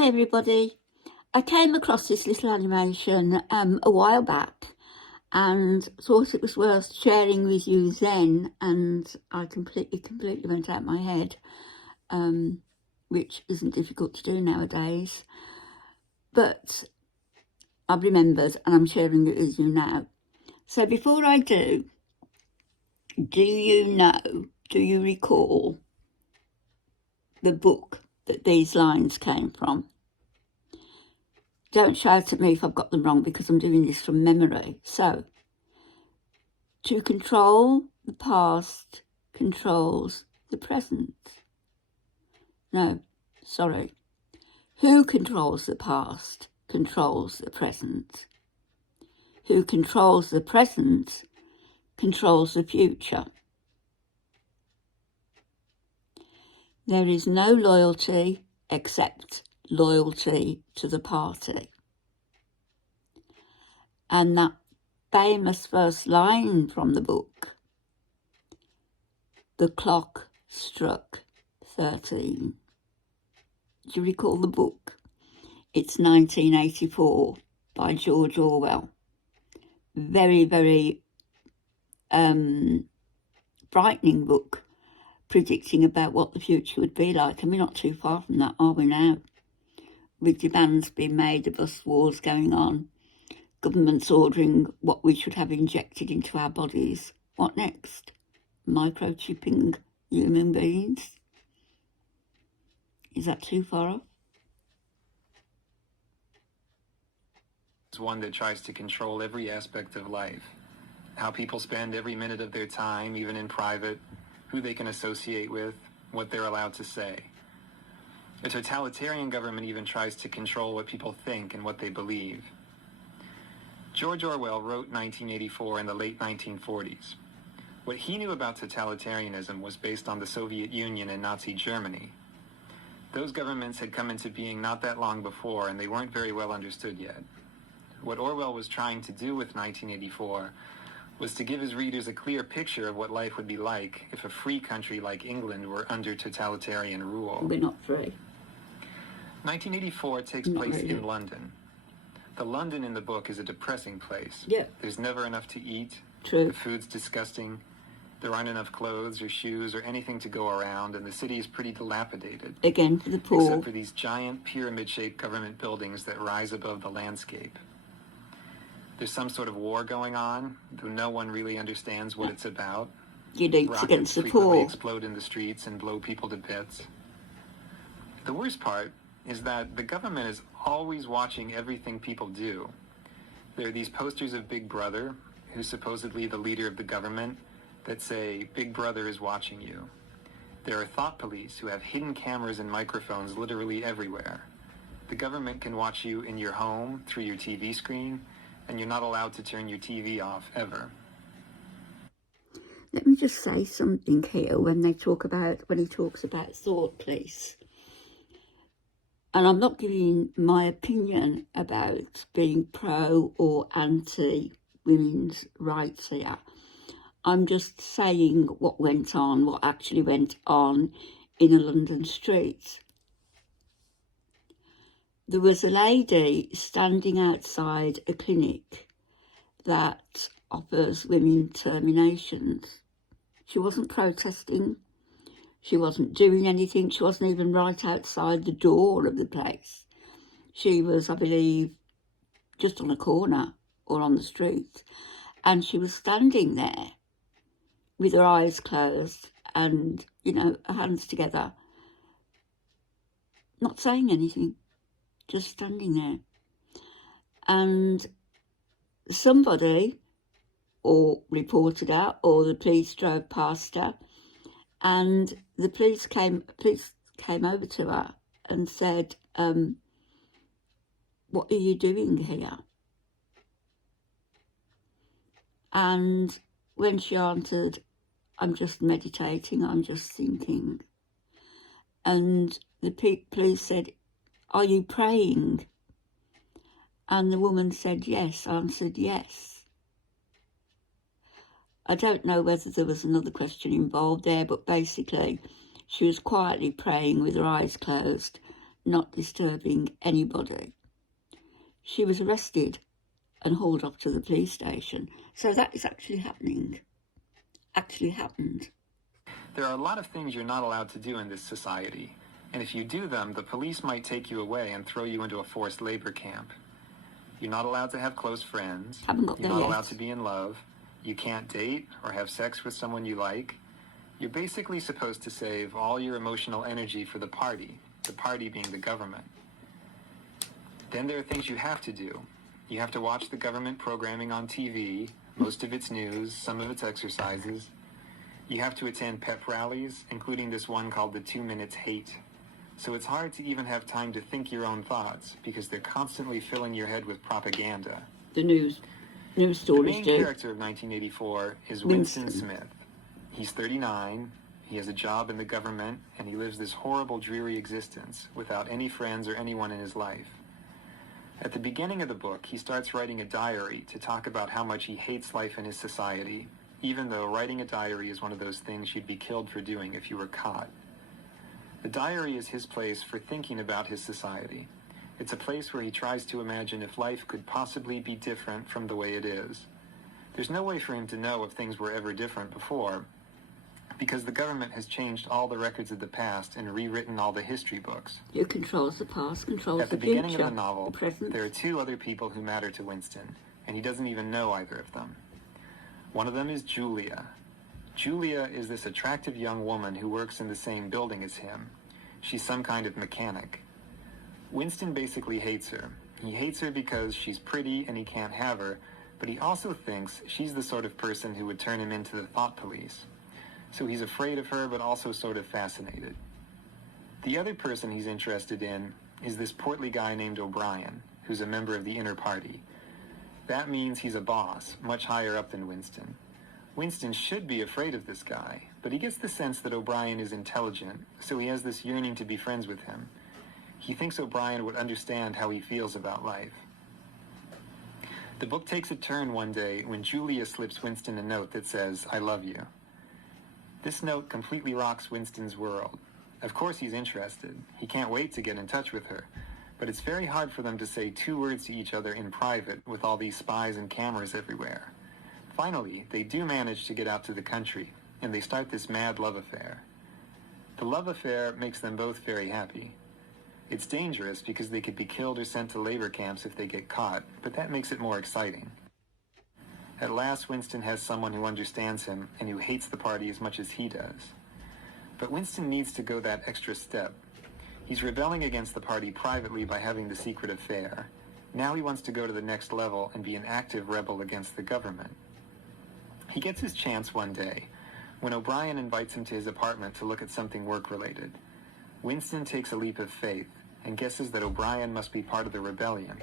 Hi everybody. I came across this little animation a while back and thought it was worth sharing with you then, and I completely went out my head, which isn't difficult to do nowadays. But I've remembered and I'm sharing it with you now. So before I do you recall the book that these lines came from? Don't shout at me if I've got them wrong, because I'm doing this from memory. So, to control the past controls the present. No, sorry. Who controls the past controls the present. Who controls the present controls the future. There is no loyalty except loyalty to the party. And that famous first line from the book, the clock struck 13. Do you recall the book? It's 1984 by George Orwell. Very, very frightening book, predicting about what the future would be like. And we're not too far from that, are we now? With demands being made of us, wars going on, governments ordering what we should have injected into our bodies. What next? Microchipping human beings? Is that too far off? It's one that tries to control every aspect of life. How people spend every minute of their time, even in private, who they can associate with, what they're allowed to say. A totalitarian government even tries to control what people think and what they believe. George Orwell wrote 1984 in the late 1940s. What he knew about totalitarianism was based on the Soviet Union and Nazi Germany. Those governments had come into being not that long before, and they weren't very well understood yet. What Orwell was trying to do with 1984 was to give his readers a clear picture of what life would be like if a free country like England were under totalitarian rule. We're not free. 1984 takes place in London. The London in the book is a depressing place. Yeah. There's never enough to eat. True. The food's disgusting. There aren't enough clothes or shoes or anything to go around, and the city is pretty dilapidated. Again, for the poor. Except for these giant pyramid-shaped government buildings that rise above the landscape. There's some sort of war going on, though no one really understands what it's about. Rockets against the frequently poor. Explode in the streets and blow people to bits. The worst part is that the government is always watching everything people do. There are these posters of Big Brother, who's supposedly the leader of the government, that say, Big Brother is watching you. There are thought police who have hidden cameras and microphones literally everywhere. The government can watch you in your home, through your TV screen, and you're not allowed to turn your TV off, ever. Let me just say something here when he talks about thought police. And I'm not giving my opinion about being pro or anti women's rights here. I'm just saying what actually went on in a London street. There was a lady standing outside a clinic that offers women terminations. She wasn't protesting. She wasn't doing anything. She wasn't even right outside the door of the place. She was, I believe, just on a corner or on the street. And she was standing there with her eyes closed and, her hands together, not saying anything, just standing there. And somebody or reported her, or the police drove past her, and the police came over to her and said, what are you doing here? And when she answered, I'm just meditating, I'm just thinking. And the police said, are you praying? And the woman said yes, answered yes. I don't know whether there was another question involved there, but basically she was quietly praying with her eyes closed, not disturbing anybody. She was arrested and hauled off to the police station. So that is actually happening. Actually happened. There are a lot of things you're not allowed to do in this society, and if you do them, the police might take you away and throw you into a forced labor camp. You're not allowed to have close friends. Haven't got You're there not yet. allowed to be in love. You can't date or have sex with someone you like. You're basically supposed to save all your emotional energy for the party being the government. Then there are things you have to do. You have to watch the government programming on TV, most of its news, some of its exercises. You have to attend pep rallies, including this one called the 2 Minutes Hate. So it's hard to even have time to think your own thoughts because they're constantly filling your head with propaganda. The news The stories main do. character of 1984 is Winston Smith. He's 39, he has a job in the government, and he lives this horrible, dreary existence without any friends or anyone in his life. At the beginning of the book, he starts writing a diary to talk about how much he hates life in his society, even though writing a diary is one of those things you'd be killed for doing if you were caught. The diary is his place for thinking about his society. It's a place where he tries to imagine if life could possibly be different from the way it is. There's no way for him to know if things were ever different before, because the government has changed all the records of the past and rewritten all the history books. Who controls the past, controls At the the future, beginning of the novel, the present. there are two other people who matter to Winston, and he doesn't even know either of them. One of them is Julia. Julia is this attractive young woman who works in the same building as him. She's some kind of mechanic. Winston basically hates her. He hates her because she's pretty and he can't have her, but he also thinks she's the sort of person who would turn him into the thought police. So he's afraid of her, but also sort of fascinated. The other person he's interested in is this portly guy named O'Brien, who's a member of the inner party. That means he's a boss, much higher up than Winston. Winston should be afraid of this guy, but he gets the sense that O'Brien is intelligent, so he has this yearning to be friends with him. He thinks O'Brien would understand how he feels about life. The book takes a turn one day when Julia slips Winston a note that says, "I love you." This note completely rocks Winston's world. Of course he's interested. He can't wait to get in touch with her. But it's very hard for them to say two words to each other in private with all these spies and cameras everywhere. Finally, they do manage to get out to the country, and they start this mad love affair. The love affair makes them both very happy. It's dangerous because they could be killed or sent to labor camps if they get caught, but that makes it more exciting. At last, Winston has someone who understands him and who hates the party as much as he does. But Winston needs to go that extra step. He's rebelling against the party privately by having the secret affair. Now he wants to go to the next level and be an active rebel against the government. He gets his chance one day when O'Brien invites him to his apartment to look at something work-related. Winston takes a leap of faith and guesses that O'Brien must be part of the rebellion,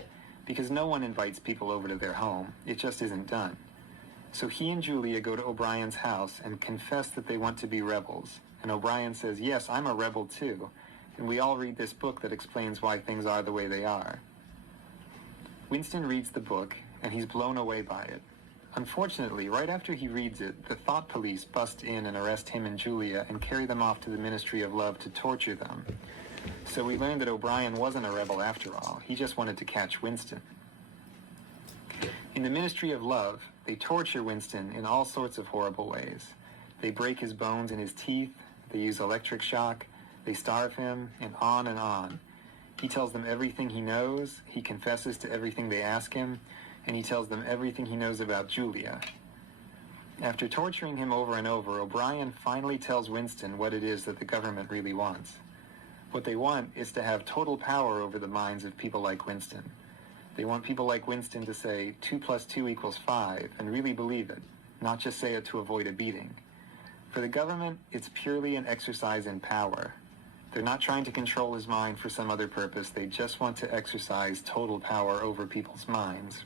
because no one invites people over to their home. It just isn't done. So he and Julia go to O'Brien's house and confess that they want to be rebels. And O'Brien says, "Yes, I'm a rebel too." And we all read this book that explains why things are the way they are. Winston reads the book, and he's blown away by it. Unfortunately, right after he reads it, the thought police bust in and arrest him and Julia and carry them off to the Ministry of Love to torture them. So we learned that O'Brien wasn't a rebel after all. He just wanted to catch Winston. In the Ministry of Love, they torture Winston in all sorts of horrible ways. They break his bones and his teeth, they use electric shock, they starve him, and on and on. He tells them everything he knows, he confesses to everything they ask him, and he tells them everything he knows about Julia. After torturing him over and over, O'Brien finally tells Winston what it is that the government really wants. What they want is to have total power over the minds of people like Winston. They want people like Winston to say 2 + 2 = 5 and really believe it, not just say it to avoid a beating. For the government, it's purely an exercise in power. They're not trying to control his mind for some other purpose. They just want to exercise total power over people's minds.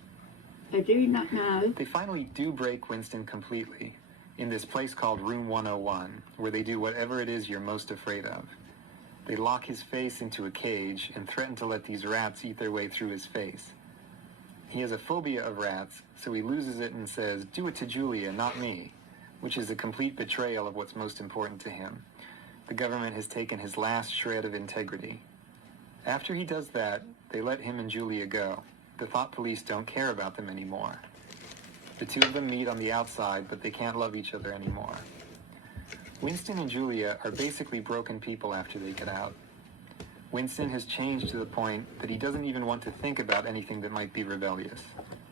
They're doing that now. They finally do break Winston completely in this place called Room 101, where they do whatever it is you're most afraid of. They lock his face into a cage and threaten to let these rats eat their way through his face. He has a phobia of rats, so he loses it and says, "Do it to Julia, not me," which is a complete betrayal of what's most important to him. The government has taken his last shred of integrity. After he does that, they let him and Julia go. The thought police don't care about them anymore. The two of them meet on the outside, but they can't love each other anymore. Winston and Julia are basically broken people after they get out. Winston has changed to the point that he doesn't even want to think about anything that might be rebellious.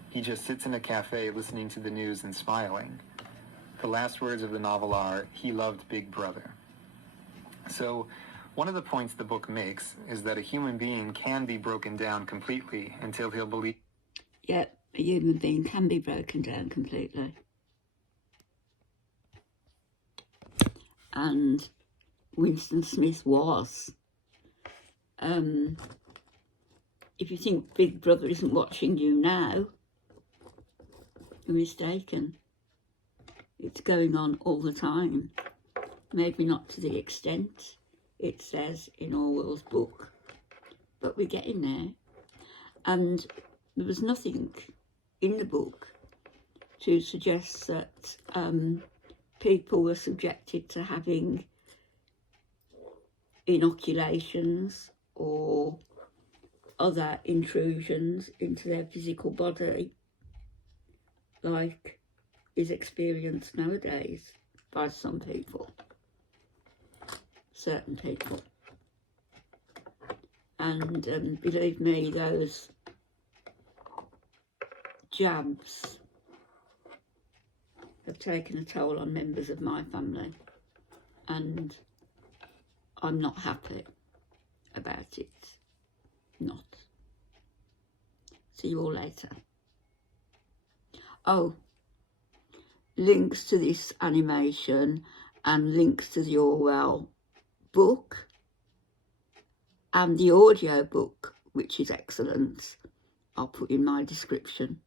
He just sits in a cafe listening to the news and smiling. The last words of the novel are, "He loved Big Brother." So, one of the points the book makes is that a human being can be broken down completely until he'll believe... Yep, a human being can be broken down completely. And Winston Smith was. If you think Big Brother isn't watching you now, you're mistaken. It's going on all the time. Maybe not to the extent it says in Orwell's book, but we're getting there. And there was nothing in the book to suggest that people were subjected to having inoculations or other intrusions into their physical body like is experienced nowadays by some people, certain people. And believe me, those jabs have taken a toll on members of my family, and I'm not happy about it. Not. See you all later. Oh, links to this animation and links to the Orwell book and the audio book, which is excellent, I'll put in my description.